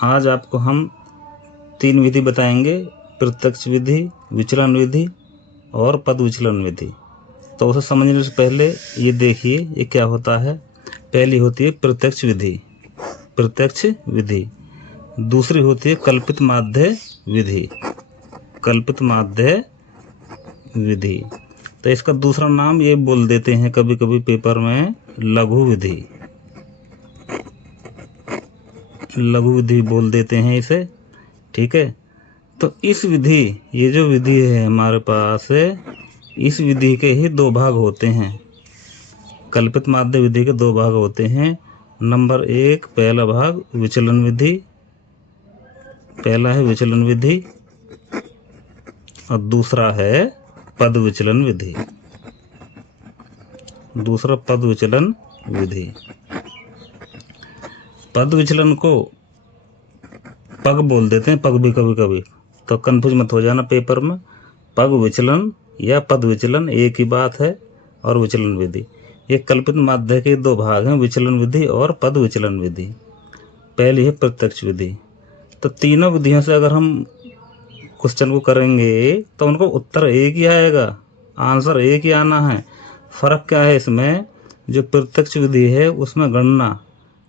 आज आपको हम 3 विधि बताएंगे, प्रत्यक्ष विधि, विचलन विधि और पद विचलन विधि। तो उसे समझने से पहले ये देखिए ये क्या होता है। पहली होती है प्रत्यक्ष विधि, प्रत्यक्ष विधि। दूसरी होती है कल्पित माध्य विधि, कल्पित माध्य विधि। तो इसका दूसरा नाम ये बोल देते हैं कभी कभी पेपर में, लघु विधि, लघु विधि बोल देते हैं इसे। ठीक है, तो इस विधि, ये जो विधि है हमारे पास, इस विधि के ही 2 भाग होते हैं। कल्पित माध्य विधि के 2 भाग होते हैं। नंबर 1 पहला भाग विचलन विधि, पहला है विचलन विधि और दूसरा है पद विचलन विधि, दूसरा पद विचलन विधि। पद विचलन को पग बोल देते हैं, पग भी कभी कभी, तो कंफ्यूज मत हो जाना पेपर में। पग विचलन या पद विचलन एक ही बात है। और विचलन विधि, ये कल्पित माध्य के 2 भाग हैं, विचलन विधि और पद विचलन विधि। पहली है प्रत्यक्ष विधि। तो तीनों विधियों से अगर हम क्वेश्चन को करेंगे तो उनको उत्तर एक ही आएगा, आंसर एक ही आना है। फर्क क्या है इसमें, जो प्रत्यक्ष विधि है उसमें गणना,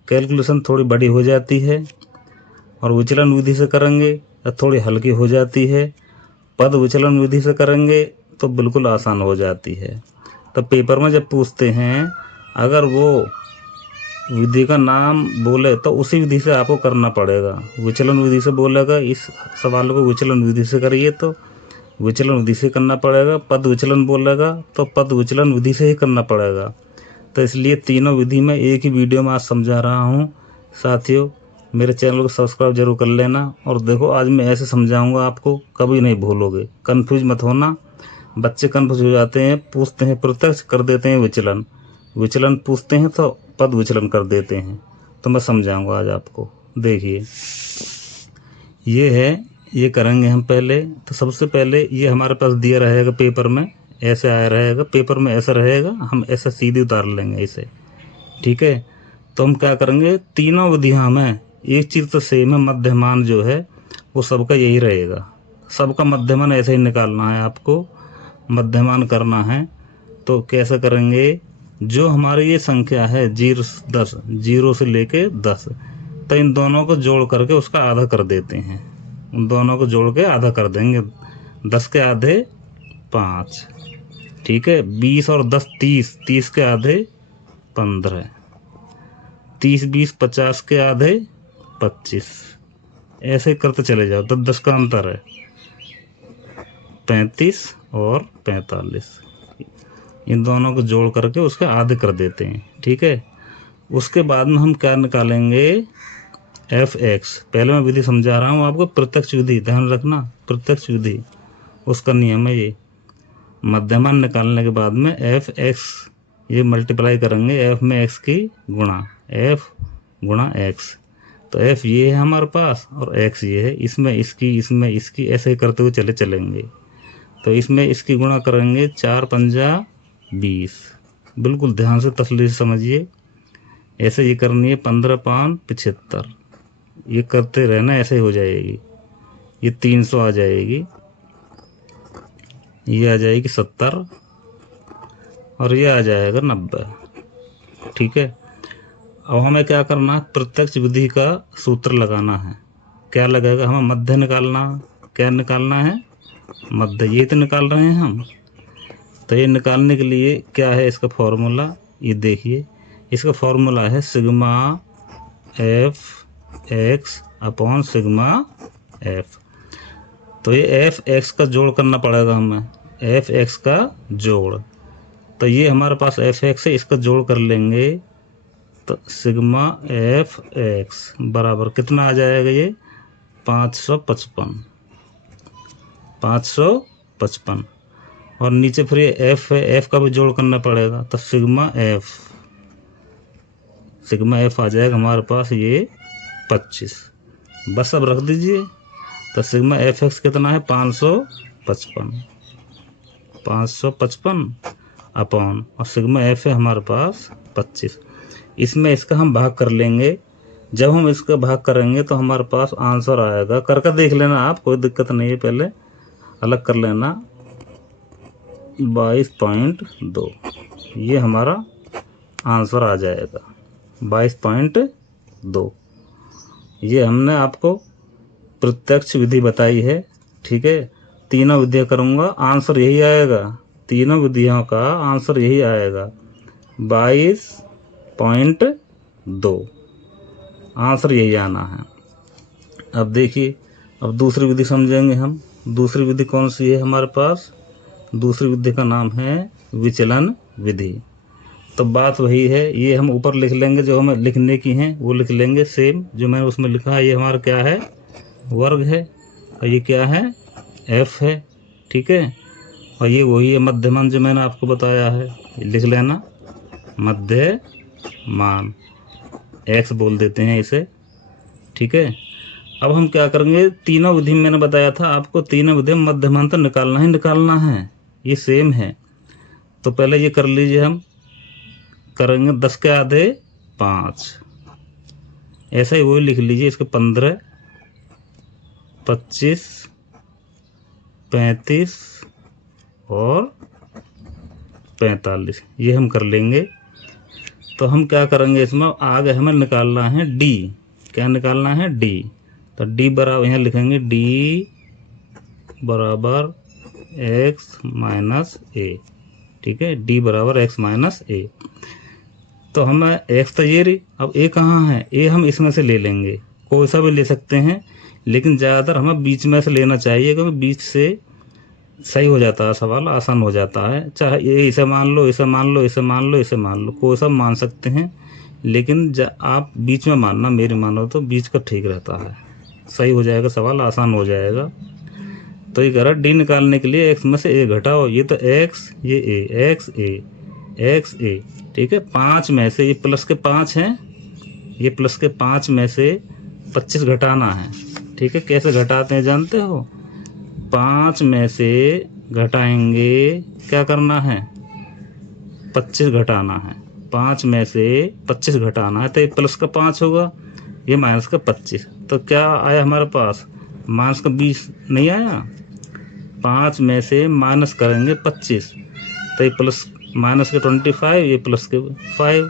कैलकुलेशन थोड़ी बड़ी हो जाती है, और विचलन विधि से करेंगे तो थोड़ी हल्की हो जाती है। पद विचलन विधि से करेंगे तो बिल्कुल आसान हो जाती है। तो पेपर में जब पूछते हैं, अगर वो विधि का नाम बोले तो उसी विधि से आपको करना पड़ेगा। विचलन विधि से बोलेगा इस सवाल को विचलन विधि से करिए तो विचलन विधि से करना पड़ेगा। पद विचलन बोलेगा तो पद विचलन विधि से ही करना पड़ेगा। तो इसलिए तीनों विधि में एक ही वीडियो में आज समझा रहा हूँ। साथियों, मेरे चैनल को सब्सक्राइब जरूर कर लेना। और देखो, आज मैं ऐसे समझाऊंगा आपको, कभी नहीं भूलोगे। कंफ्यूज मत होना, बच्चे कंफ्यूज हो जाते हैं, पूछते हैं प्रत्यक्ष कर देते हैं विचलन, विचलन पूछते हैं तो पद विचलन कर देते हैं। तो मैं समझाऊंगा आज आपको। देखिए ये है, ये करेंगे हम पहले। तो सबसे पहले ये हमारे पास दिया रहेगा पेपर में, ऐसे आया रहेगा, पेपर में ऐसा रहेगा, हम ऐसा सीधे उतार लेंगे इसे। ठीक है, तो हम क्या करेंगे, तीनों विधियों में एक चीज़ तो सेम है, मध्यमान जो है वो सबका यही रहेगा। सबका मध्यमान ऐसे ही निकालना है आपको, मध्यमान करना है। तो कैसे करेंगे, जो हमारी ये संख्या है 10, 0 से लेके 10, तो इन दोनों को जोड़ करके उसका आधा कर देते हैं। उन दोनों को जोड़ के आधा कर देंगे। 10 के आधे 5, ठीक है। 20 और 10 30, 30 के आधे 15, 30 20 50 के आधे 25, ऐसे करते चले जाओ। 10 10 का अंतर है, 35 और 45, इन दोनों को जोड़ करके उसके आधे कर देते हैं। ठीक है, उसके बाद में हम क्या निकालेंगे, f(x). पहले मैं विधि समझा रहा हूँ आपको, प्रत्यक्ष विधि, ध्यान रखना, प्रत्यक्ष विधि उसका नियम है ये। मध्यमान निकालने के बाद में f(x) ये मल्टीप्लाई करेंगे f में x की गुणा, f गुणा x। तो f ये है हमारे पास और x ये है, इसमें इसकी, इसमें इसकी, ऐसे ही करते हुए चलेंगे। तो इसमें इसकी गुणा करेंगे, 4 पंजा 20, बिल्कुल ध्यान से तसल्ली से समझिए। ऐसे ये करनी है, 15 5 75, ये करते रहना, ऐसे ही हो जाएगी। ये 300 आ जाएगी, ये आ जाएगी 70 और ये आ जाएगा 90। ठीक है, अब हमें क्या करना है, प्रत्यक्ष विधि का सूत्र लगाना है। क्या लगेगा, हमें मध्य निकालना। क्या निकालना है, मध्य, ये तो निकाल रहे हैं हम। तो ये निकालने के लिए क्या है इसका फॉर्मूला, ये देखिए, इसका फॉर्मूला है sigma f(x) upon sigma f। तो ये f(x) का जोड़ करना पड़ेगा हमें, f(x) का जोड़। तो ये हमारे पास f(x) है, इसका जोड़ कर लेंगे। तो सिग्मा f(x) बराबर कितना आ जाएगा, ये 555, 555। और नीचे फिर ये f है, f का भी जोड़ करना पड़ेगा। तो सिग्मा f आ जाएगा हमारे पास ये 25। बस अब रख दीजिए। तो सिग्मा f(x) कितना है, 555 अपॉन, और सिग्मा f है हमारे पास 25। इसमें इसका हम भाग कर लेंगे, जब हम इसका भाग करेंगे तो हमारे पास आंसर आएगा, करके देख लेना आप, कोई दिक्कत नहीं है, पहले अलग कर लेना। 22.2 ये हमारा आंसर आ जाएगा। 22.2 ये हमने आपको प्रत्यक्ष विधि बताई है। ठीक है, तीनों विधियाँ करूँगा, आंसर यही आएगा। तीनों विधियों का आंसर यही आएगा, 22.2 आंसर यही आना है। अब देखिए, अब दूसरी विधि समझेंगे हम। दूसरी विधि कौन सी है हमारे पास? दूसरी विधि का नाम है विचलन विधि। तो बात वही है, ये हम ऊपर लिख लेंगे, जो हमें लिखने की हैं वो लिख लेंगे सेम जो मैंने उसमें लिखा है। ये हमारा क्या है? वर्ग है, और ये क्या है? एफ है। ठीक है, और ये वही है मध्यमान जो मैंने आपको बताया है, लिख लेना मध्यमान, एक्स बोल देते हैं इसे। ठीक है, अब हम क्या करेंगे, तीनों विधि मैंने बताया था आपको, तीनों विधि में मध्यमान तो निकालना ही निकालना है, ये सेम है। तो पहले ये कर लीजिए, हम करेंगे 10 के आधे 5, ऐसा ही वही लिख लीजिए। इसके 15, 25, 35 और 45 ये हम कर लेंगे। तो हम क्या करेंगे, इसमें आगे हमें निकालना है डी। क्या निकालना है? डी। तो डी बराबर यहाँ लिखेंगे, डी बराबर एक्स माइनस ए। ठीक है, डी बराबर एक्स माइनस ए। तो हमें एक्स तो ये रही, अब ए कहाँ है? ए हम इसमें से ले लेंगे, कोई सा भी ले सकते हैं, लेकिन ज़्यादातर हमें बीच में से लेना चाहिए, क्योंकि बीच से सही हो जाता है सवाल, आसान हो जाता है। चाहे ये इसे मान लो, इसे मान लो, इसे मान लो, इसे मान लो, कोई सा मान सकते हैं, लेकिन आप बीच में मानना, मेरी मानो तो बीच का ठीक रहता है, सही हो जाएगा सवाल, आसान हो जाएगा। तो ये करा डी निकालने के लिए एक्स में से ए घटाओ, ये तो एक्स, ये ए, एक्स ए, एक्स ए। ठीक है, 5 में से ये प्लस के 5 हैं, ये प्लस के 5 में से 25 घटाना है। ठीक है, कैसे घटाते हैं जानते हो? 5 में से घटाएंगे, क्या करना है? 25 घटाना है। 5 में से 25 घटाना है, तो ये प्लस का 5 होगा, ये माइनस का 25। तो क्या आया हमारे पास? माइनस का 20 नहीं आया। 5 में से माइनस करेंगे 25, तो ये प्लस माइनस के 25, ये प्लस के 5,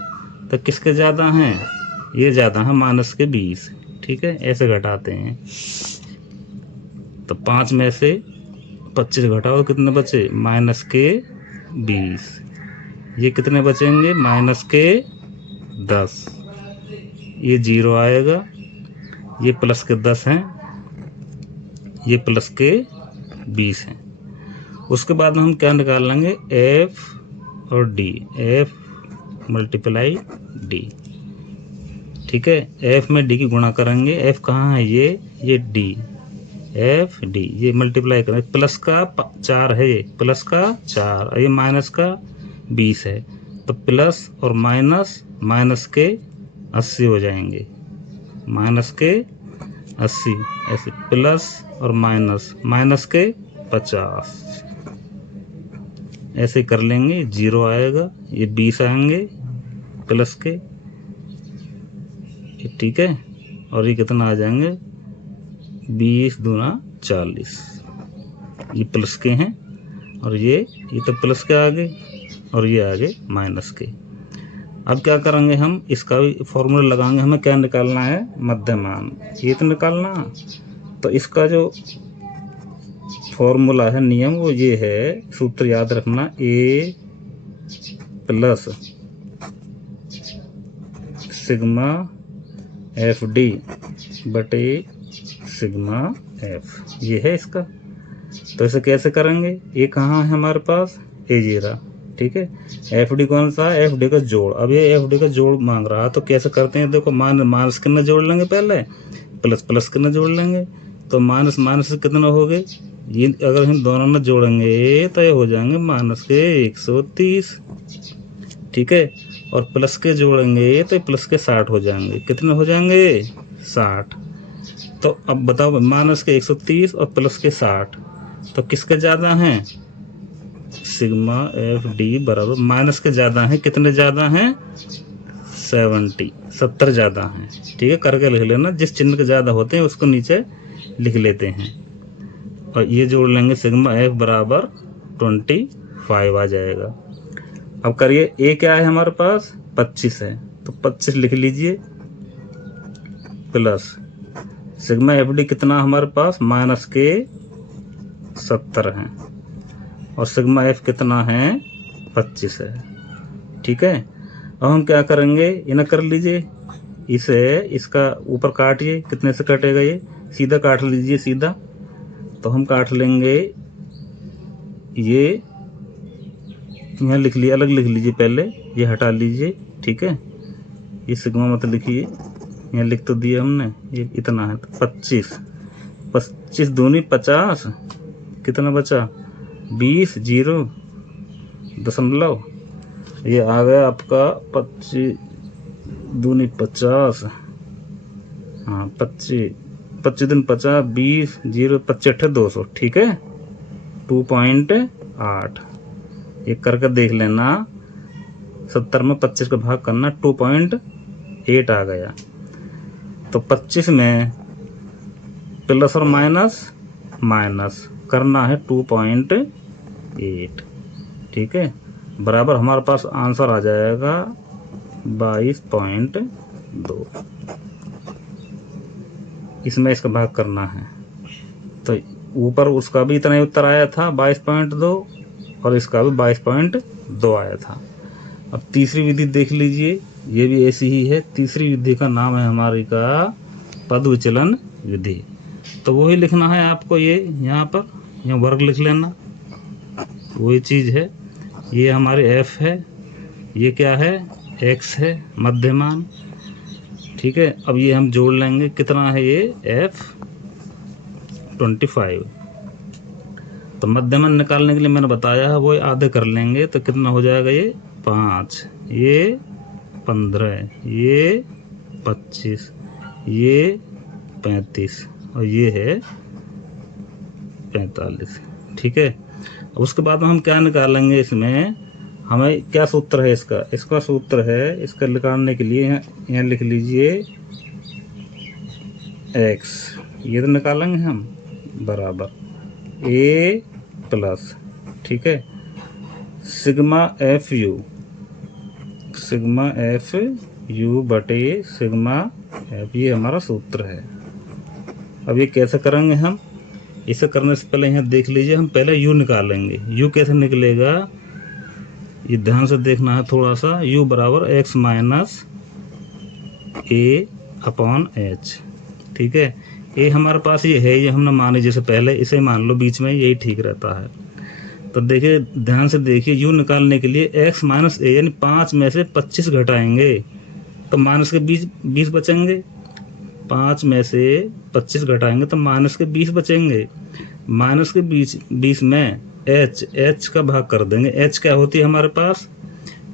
तो किसके ज़्यादा हैं? ये ज़्यादा है, माइनस के 20। ठीक है, ऐसे घटाते हैं। तो 5 में से 25 घटाओ, कितने बचे? माइनस के 20। ये कितने बचेंगे? माइनस के 10। ये 0 आएगा, ये प्लस के 10 हैं, ये प्लस के 20 हैं। उसके बाद में हम क्या निकाल लेंगे? एफ और डी, एफ मल्टीप्लाई डी। ठीक है, एफ में डी की गुणा करेंगे, एफ कहाँ है? ये डी, एफ डी, ये मल्टीप्लाई करेंगे, प्लस का 4 है, ये प्लस का 4, ये माइनस का 20 है, तो प्लस और माइनस, माइनस के 80 हो जाएंगे, माइनस के 80, ऐसे प्लस और माइनस, माइनस के 50, ऐसे कर लेंगे। 0 आएगा, ये 20 आएंगे प्लस के। ठीक है, और ये कितना आ जाएंगे? 20 दूना 40, ये प्लस के हैं, और ये तो प्लस के आगे, और ये आगे माइनस के। अब क्या करेंगे हम? इसका भी फॉर्मूला लगाएंगे। हमें क्या निकालना है? मध्यमान, ये तो निकालना। तो इसका जो फॉर्मूला है, नियम, वो ये है, सूत्र याद रखना, ए प्लस सिग्मा एफ डी बटे सिग्मा एफ, ये है इसका। तो इसे कैसे करेंगे? ये कहाँ है हमारे पास? ए जीरा। ठीक है, एफ डी कौन सा है? एफ डी का जोड़। अब ये एफ डी का जोड़ मांग रहा है, तो कैसे करते हैं? देखो, माइनस कितना जोड़ लेंगे, पहले प्लस प्लस कितना जोड़ लेंगे, तो माइनस माइनस से कितना हो गए? ये अगर हम दोनों में जोड़ेंगे तो ये हो जाएंगे माइनस के 130। ठीक है, और प्लस के जोड़ेंगे तो प्लस के 60 हो जाएंगे। कितने हो जाएंगे? 60। तो अब बताओ, माइनस के 130 और प्लस के 60, तो किसके ज़्यादा हैं? सिग्मा एफ डी बराबर माइनस के ज़्यादा हैं। कितने ज़्यादा हैं? 70 ज़्यादा हैं। ठीक है, करके लिख लेना, जिस चिन्ह के ज़्यादा होते हैं उसको नीचे लिख लेते हैं। और ये जोड़ लेंगे, सिग्मा एफ बराबर 25 आ जाएगा। अब करिए, ए क्या है हमारे पास, 25 है, तो 25 लिख लीजिए, प्लस सिग्मा एफ डी कितना हमारे पास, माइनस के 70 है, और सिग्मा एफ कितना है, 25 है। ठीक है, अब हम क्या करेंगे, इन्हें कर लीजिए, इसे इसका ऊपर काटिए, कितने से कटेगा, ये सीधा काट लीजिए सीधा। तो हम काट लेंगे, ये यहाँ लिख लिया, अलग लिख लीजिए पहले, ये हटा लीजिए। ठीक है, ये सिग्मा मत लिखिए, यहाँ लिख तो दिया हमने, ये इतना है, तो 25 दूनी 50, कितना बचा, 20 0 दशमलव, ये आ गया आपका 25 दूनी 50, हाँ 25 दिन 50, 20 0 25 200। ठीक है, 2.8, ये करके देख लेना, 70 में 25 का भाग करना, 2.8 आ गया। तो 25 में प्लस और माइनस करना है 2.8। ठीक है, बराबर हमारे पास आंसर आ जाएगा 22.2। इसमें इसका भाग करना है, तो ऊपर उसका भी इतना ही उत्तर आया था 22.2, और इसका भी 22.2 आया था। अब तीसरी विधि देख लीजिए, ये भी ऐसी ही है। तीसरी विधि का नाम है हमारी का पद विचलन विधि। तो वही लिखना है आपको, ये यहाँ वर्ग लिख लेना, वही चीज़ है। ये हमारे f है, ये क्या है, x है, मध्यमान। ठीक है, अब ये हम जोड़ लेंगे, कितना है ये f 25। तो मध्यमान निकालने के लिए मैंने बताया है, वो आधे कर लेंगे, तो कितना हो जाएगा, ये 5, ये 15, ये 25, ये 35, और ये है 45। ठीक है, उसके बाद में हम क्या निकालेंगे, इसमें हमें क्या सूत्र है, इसका सूत्र है, इसका निकालने के लिए यहाँ लिख लीजिए x, ये तो निकालेंगे हम, बराबर a प्लस, ठीक है, सिग्मा एफ यू बटे सिग्मा एफ, ये हमारा सूत्र है। अब ये कैसे करेंगे हम, इसे करने से पहले यहाँ देख लीजिए, हम पहले u निकालेंगे। u कैसे निकलेगा, ये ध्यान से देखना है थोड़ा सा। u बराबर x minus a upon h। ठीक है, a हमारे पास ये है, ये हमने माने जैसे पहले, इसे मान लो बीच में, यही ठीक रहता है। तो देखिए, ध्यान से देखिए, u निकालने के लिए x माइनस a, यानी 5 में से 25 घटाएंगे तो माइनस के 20 बचेंगे। 5 में से 25 घटाएंगे तो माइनस के 20 बचेंगे। माइनस के 20 में h का भाग कर देंगे। h क्या होती है हमारे पास,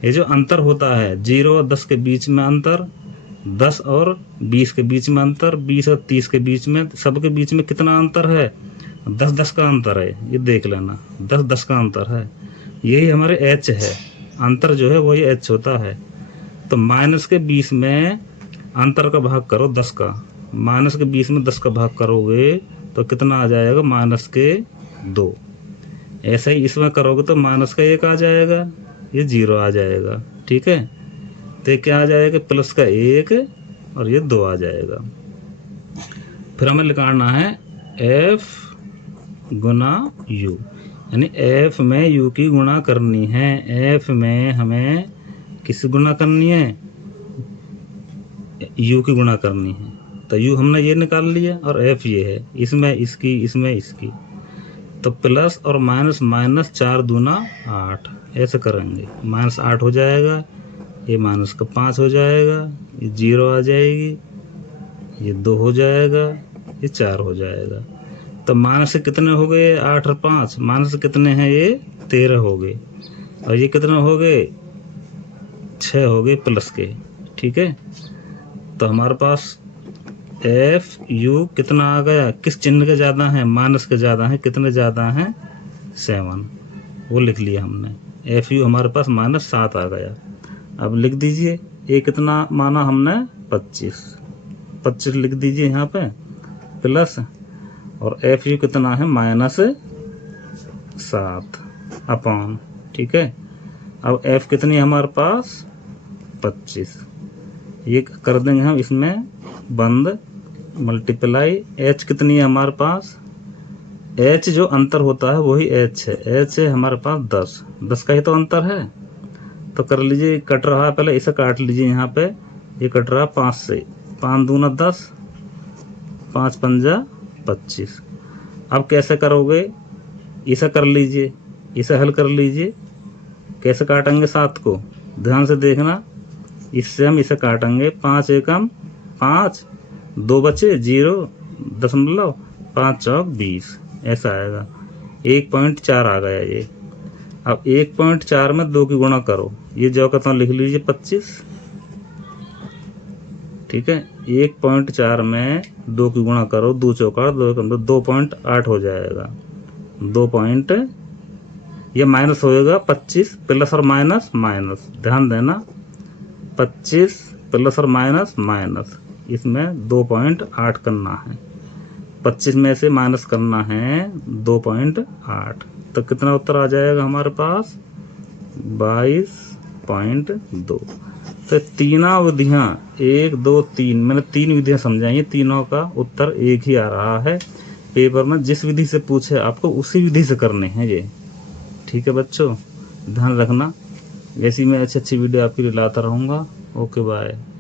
ये जो अंतर होता है 0 और 10 के बीच में अंतर, 10 और 20 के बीच में अंतर, 20 और 30 के बीच में, सबके बीच में कितना अंतर है, 10 का अंतर है। ये देख लेना, 10 का अंतर है, यही हमारे h है। अंतर जो है वही h होता है। तो माइनस के 20 में अंतर का भाग करो 10 का, माइनस के 20 में 10 का भाग करोगे तो कितना आ जाएगा, माइनस के 2। ऐसा ही इसमें करोगे तो माइनस का 1 आ जाएगा, ये 0 आ जाएगा। ठीक है, तो ये क्या आ जाएगा, प्लस का 1 और ये 2 आ जाएगा। फिर हमें निकालना है f गुना u, यानी f में u की गुणा करनी है। f में हमें किससे गुणा करनी है, u की गुणा करनी है। तो u हमने ये निकाल लिया और f ये है, इसमें इसकी, तो प्लस और माइनस, माइनस 4 दूना 8, ऐसे करेंगे, माइनस 8 हो जाएगा, ये माइनस का 5 हो जाएगा, ये 0 आ जाएगी, ये 2 हो जाएगा, ये 4 हो जाएगा। तो माइनस से कितने हो गए, 8 और 5, माइनस से कितने हैं, ये 13 हो गए, और ये कितने हो गए, 6 हो गए प्लस के। ठीक है, तो हमारे पास एफ यू कितना आ गया, किस चिन्ह के ज़्यादा है, माइनस के ज़्यादा है, कितने ज़्यादा हैं, 7, वो लिख लिया हमने। एफ यू हमारे पास -7 आ गया। अब लिख दीजिए, ए कितना माना हमने 25 लिख दीजिए यहाँ पे प्लस, और एफ यू कितना है -7 अपॉन, ठीक है। अब एफ कितनी है हमारे पास 25, ये कर देंगे हम इसमें बंद, मल्टीप्लाई एच कितनी है हमारे पास, एच जो अंतर होता है वही एच है, एच है हमारे पास 10 का ही तो अंतर है। तो कर लीजिए, कट रहा है, पहले इसे काट लीजिए यहाँ पे, ये कट रहा है 5 से, 5 दूना 10, 5 पंजा 25। अब कैसे करोगे, इसे कर लीजिए, इसे हल कर लीजिए। कैसे काटेंगे 7 को, ध्यान से देखना, इससे हम इसे काटेंगे, 5 एकम 5, 2 बचे 0.5, 5 चौक 20, ऐसा आएगा। 1.4 आ गया ये। अब 1.4 में 2 की गुणा करो, ये जो कहता हूँ लिख लीजिए 25, ठीक है। 1.4 में 2 की गुणा करो, 2 चौका 2 2.8 हो जाएगा। 2 पॉइंट, ये माइनस होएगा 25 प्लस और माइनस माइनस, ध्यान देना 25 प्लस और माइनस माइनस, इसमें 2.8 करना है, 25 में से माइनस करना है 2.8, तो कितना उत्तर आ जाएगा हमारे पास 22.2। तो तीनों विधियाँ 1 2 3, मैंने 3 विधियाँ समझाई, तीनों का उत्तर एक ही आ रहा है। पेपर में जिस विधि से पूछे आपको उसी विधि से करने हैं ये, ठीक है बच्चों, ध्यान रखना। ऐसी मैं अच्छी वीडियो आपके लिए लाता रहूँगा। Okay bye.